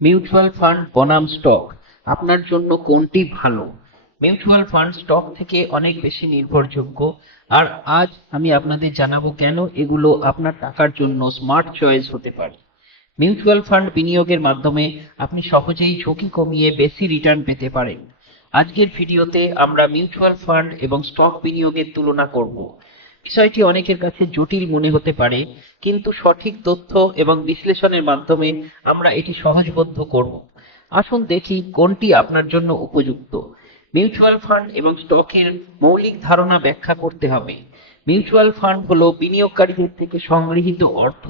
Mutual fund বনাম stock আপনার জন্য কোনটি ভালো? মিউচুয়াল ফান্ড স্টক থেকে অনেক বেশি নির্ভরযোগ্য, আর আজ আমি আপনাদের জানাবো কেন এগুলো আপনার টাকার জন্য স্মার্ট চয়েস হতে পারে। মিউচুয়াল ফান্ড বিনিয়োগের মাধ্যমে আপনি সহজেই ঝুঁকি কমিয়ে বেশি রিটার্ন পেতে পারেন। আজকের ভিডিওতে আমরা মিউচুয়াল ফান্ড এবং স্টক বিনিয়োগের তুলনা করব। বিষয়টি অনেকের কাছে জটিল মনে হতে পারে, কিন্তু সঠিক তথ্য এবং বিশ্লেষণের মাধ্যমে আমরা এটি সহজবোধ্য করব। আসুন দেখি কোনটি আপনার জন্য উপযুক্ত। মিউচুয়াল ফান্ড এবং স্টকের মৌলিক ধারণা ব্যাখ্যা করতে হবে। মিউচুয়াল ফান্ড হলো বিনিয়োগকারীদের থেকে সংগৃহীত অর্থ,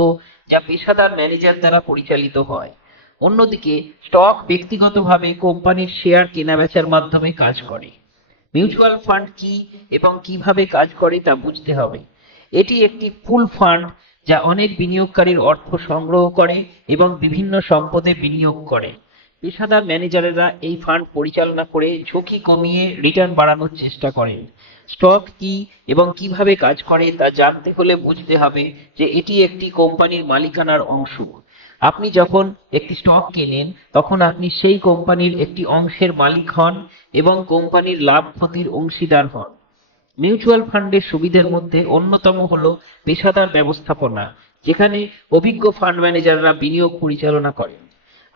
যা পেশাদার ম্যানেজার দ্বারা পরিচালিত হয়। অন্যদিকে স্টক ব্যক্তিগতভাবে কোম্পানির শেয়ার কেনাবেচার মাধ্যমে কাজ করে। মিউচুয়াল ফান্ড কি এবং কিভাবে কাজ করে তা বুঝতে হবে। এটি একটি পুল ফান্ড, যা অনেক বিনিয়োগকারীর অর্থ সংগ্রহ করে এবং বিভিন্ন সম্পদে বিনিয়োগ করে। পেশাদার ম্যানেজারেরা এই ফান্ড পরিচালনা করে ঝুঁকি কমিয়ে রিটার্ন বাড়ানোর চেষ্টা করেন। স্টক কি এবং কিভাবে কাজ করে তা জানতে হলে বুঝতে হবে যে এটি একটি কোম্পানির মালিকানার অংশ। আপনি যখন একটি স্টক কেনেন, তখন আপনি সেই কোম্পানির একটি অংশের মালিক হন এবং কোম্পানির লাভ ক্ষতির অংশীদার হন। মিউচুয়াল ফান্ডের সুবিধার মধ্যে অন্যতম হলো পেশাদার ব্যবস্থাপনা, যেখানে অভিজ্ঞ ফান্ড ম্যানেজাররা বিনিয়োগ পরিচালনা করেন।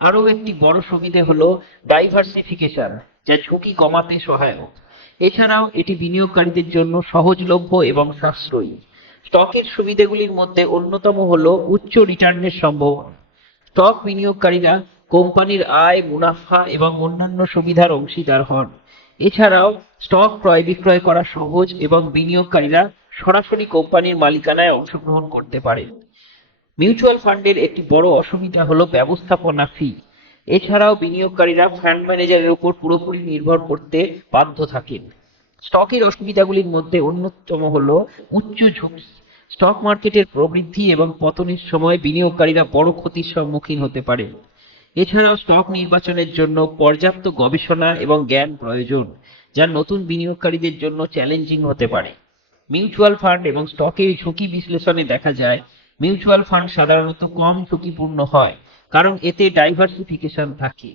আরও একটি বড় সুবিধা হলো ডাইভার্সিফিকেশন, যা ঝুঁকি কমাতে সহায়ক। এছাড়াও এটি বিনিয়োগকারীদের জন্য সহজলভ্য এবং সাশ্রয়ী। স্টকের সুবিধাগুলির মধ্যে অন্যতম হলো উচ্চ রিটার্নের সম্ভাবনা। স্টক বিনিয়োগকারীরা কোম্পানির আয়, মুনাফা এবং অন্যান্য সুবিধার অংশীদার হন। এছাড়াও স্টক ক্রয় বিক্রয় করা সহজ এবং বিনিয়োগকারীরা সরাসরি কোম্পানির মালিকানায় অংশগ্রহণ করতে পারেন। মিউচুয়াল ফান্ডের একটি বড় অসুবিধা হলো ব্যবস্থাপনা ফি। এছাড়াও বিনিয়োগকারীরা ফান্ড ম্যানেজারের উপর পুরোপুরি নির্ভর করতে বাধ্য থাকেন। স্টকের অসুবিধাগুলির মধ্যে অন্যতম হলো উচ্চ ঝুঁকি। স্টক মার্কেটের প্রবৃদ্ধি এবং পতনের সময় বিনিয়োগকারীরা বড় ক্ষতির সম্মুখীন হতে পারে। এছাড়াও স্টক নির্বাচনের জন্য পর্যাপ্ত গবেষণা এবং জ্ঞান প্রয়োজন, যা নতুন বিনিয়োগকারীদের জন্য চ্যালেঞ্জিং হতে পারে। মিউচুয়াল ফান্ড এবং স্টকের ঝুঁকি বিশ্লেষণে দেখা যায়, মিউচুয়াল ফান্ড সাধারণত কম ঝুঁকিপূর্ণ হয়, কারণ এতে ডাইভার্সিফিকেশন থাকে।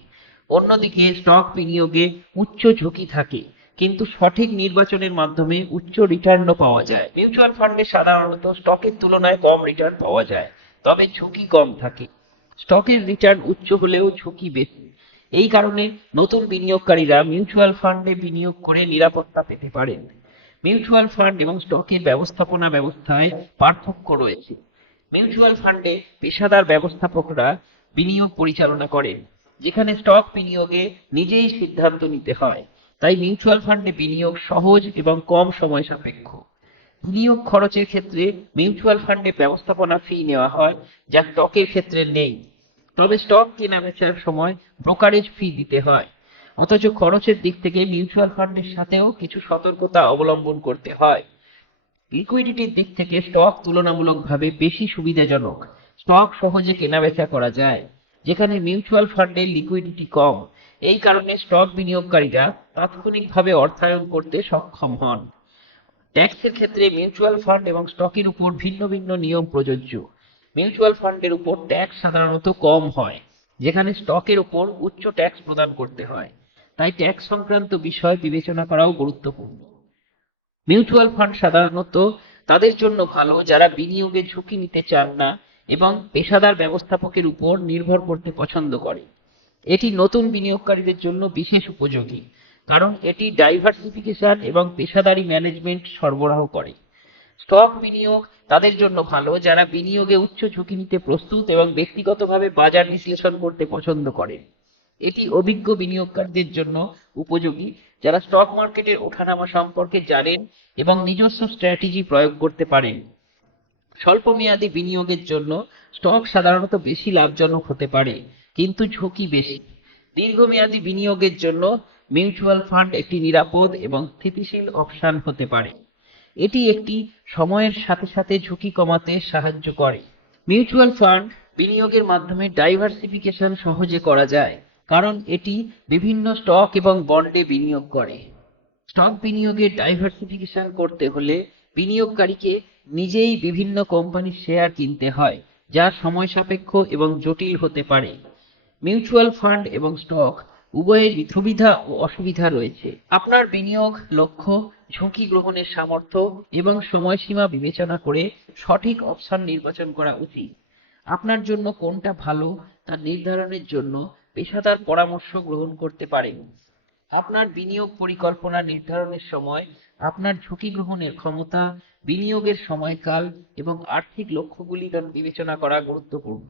অন্যদিকে স্টক বিনিয়োগে উচ্চ ঝুঁকি থাকে, কিন্তু সঠিক নির্বাচনের মাধ্যমে উচ্চ রিটার্নও পাওয়া যায়। মিউচুয়াল ফান্ডে সাধারণত স্টকের তুলনায় কম রিটার্ন পাওয়া যায়, তবে ঝুঁকি কম থাকে। স্টকের রিটার্ন উচ্চ হলেও ঝুঁকি বেশি। এই কারণে নতুন বিনিয়োগকারীরা মিউচুয়াল ফান্ডে বিনিয়োগ করে নিরাপত্তা পেতে পারেন। মিউচুয়াল ফান্ড এবং স্টকের ব্যবস্থাপনা ব্যবস্থায় পার্থক্য রয়েছে। মিউচুয়াল ফান্ডে পেশাদার ব্যবস্থাপকরা বিনিয়োগ পরিচালনা করেন, যেখানে স্টক বিনিয়োগে নিজেই সিদ্ধান্ত নিতে হয়। তাই মিউচুয়াল ফান্ডে বিনিয়োগ সহজ এবং কম সময় সাপেক্ষ। বিনিয়োগ খরচের ক্ষেত্রে মিউচুয়াল ফান্ডে ব্যবস্থাপনা ফি নেওয়া হয়, যা স্টকের ক্ষেত্রে নেই। তবে স্টক কেনাবেচার সময় ব্রোকারেজ ফি দিতে হয়। অথচ খরচের দিক থেকে মিউচুয়াল ফান্ডের সাথেও কিছু সতর্কতা অবলম্বন করতে হয়। লিকুইডিটির দিক থেকে স্টক তুলনামূলকভাবে বেশি সুবিধাজনক। স্টক সহজে কেনাবেচা করা যায়, যেখানে মিউচুয়াল ফান্ডের লিকুইডিটি কম। এই কারণে স্টক বিনিয়োগকারীরা তাৎক্ষণিকভাবে অর্থায়ন করতে সক্ষম হন। ট্যাক্সের ক্ষেত্রে মিউচুয়াল ফান্ড এবং স্টকের উপর ভিন্ন ভিন্ন নিয়ম প্রযোজ্য। মিউচুয়াল ফান্ডের উপর ট্যাক্স সাধারণত কম হয়, যেখানে স্টকের উপর উচ্চ ট্যাক্স প্রদান করতে হয়। তাই ট্যাক্স সংক্রান্ত বিষয় বিবেচনা করাও গুরুত্বপূর্ণ। মিউচুয়াল ফান্ড সাধারণত তাদের জন্য ভালো যারা বিনিয়োগে ঝুঁকি নিতে চান না এবং পেশাদার ব্যবস্থাপকের উপর নির্ভর করতে পছন্দ করে। এটি নতুন বিনিয়োগকারীদের জন্য বিশেষ উপযোগী, কারণ এটি ডাইভার্সিফিকেশন এবং পেশাদারি ম্যানেজমেন্ট সরবরাহ করে। স্টক বিনিয়োগ তাদের জন্য ভালো যারা বিনিয়োগে উচ্চ ঝুঁকি নিতে প্রস্তুত এবং ব্যক্তিগতভাবে বাজার বিশ্লেষণ করতে পছন্দ করে। এটি অভিজ্ঞ বিনিয়োগকারীদের জন্য উপযোগী, যারা স্টক মার্কেটের ওঠানামা সম্পর্কে জানেন এবং নিজস্ব স্ট্র্যাটেজি প্রয়োগ করতে পারেন। স্বল্পমেয়াদী বিনিয়োগের জন্য স্টক সাধারণত বেশি লাভজনক হতে পারে, কিন্তু ঝুঁকি বেশি। দীর্ঘমেয়াদী বিনিয়োগের জন্য মিউচুয়াল ফান্ড একটি নিরাপদ এবং স্থিতিশীল অপশন হতে পারে। এটি একটি সময়ের সাথে সাথে ঝুঁকি কমাতে সাহায্য করে। মিউচুয়াল ফান্ড বিনিয়োগের মাধ্যমে ডাইভার্সিফিকেশন সহজে করা যায়, কারণ এটি বিভিন্ন স্টক এবং বন্ডে বিনিয়োগ করে। স্টক বিনিয়োগে ডাইভার্সিফিকেশন করতে হলে বিনিয়োগকারীকে নিজেই বিভিন্ন কোম্পানির শেয়ার কিনতে হয়, যা সময় সাপেক্ষ এবং জটিল হতে পারে। মিউচুয়াল ফান্ড এবং স্টক উভয়ের সুবিধা ও অসুবিধা রয়েছে। আপনার বিনিয়োগ লক্ষ্য, ঝুঁকি গ্রহণের সামর্থ্য এবং সময়সীমা বিবেচনা করে সঠিক অপশন নির্বাচন করা উচিত। আপনার জন্য কোনটা ভালো তা নির্ধারণের জন্য পেশাদার পরামর্শ গ্রহণ করতে পারেন। আপনার বিনিয়োগ পরিকল্পনা নির্ধারণের সময় আপনার ঝুঁকি গ্রহণের ক্ষমতা, বিনিয়োগের সময়কাল এবং আর্থিক লক্ষ্যগুলি বিবেচনা করা গুরুত্বপূর্ণ।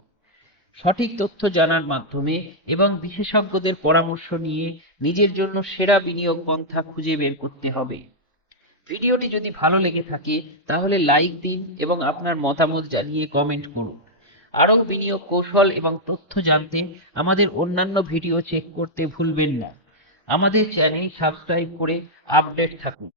সঠিক তথ্য জানার মাধ্যমে এবং বিশেষজ্ঞদের পরামর্শ নিয়ে নিজের জন্য সেরা বিনিয়োগ পন্থা খুঁজে বের করতে হবে। ভিডিওটি যদি ভালো লেগে থাকে তাহলে লাইক দিন এবং আপনার মতামত জানিয়ে কমেন্ট করুন। আরও বিনিয়োগ কৌশল এবং তথ্য জানতে আমাদের অন্যান্য ভিডিও চেক করতে ভুলবেন না। আমাদের চ্যানেল সাবস্ক্রাইব করে আপডেট থাকুন।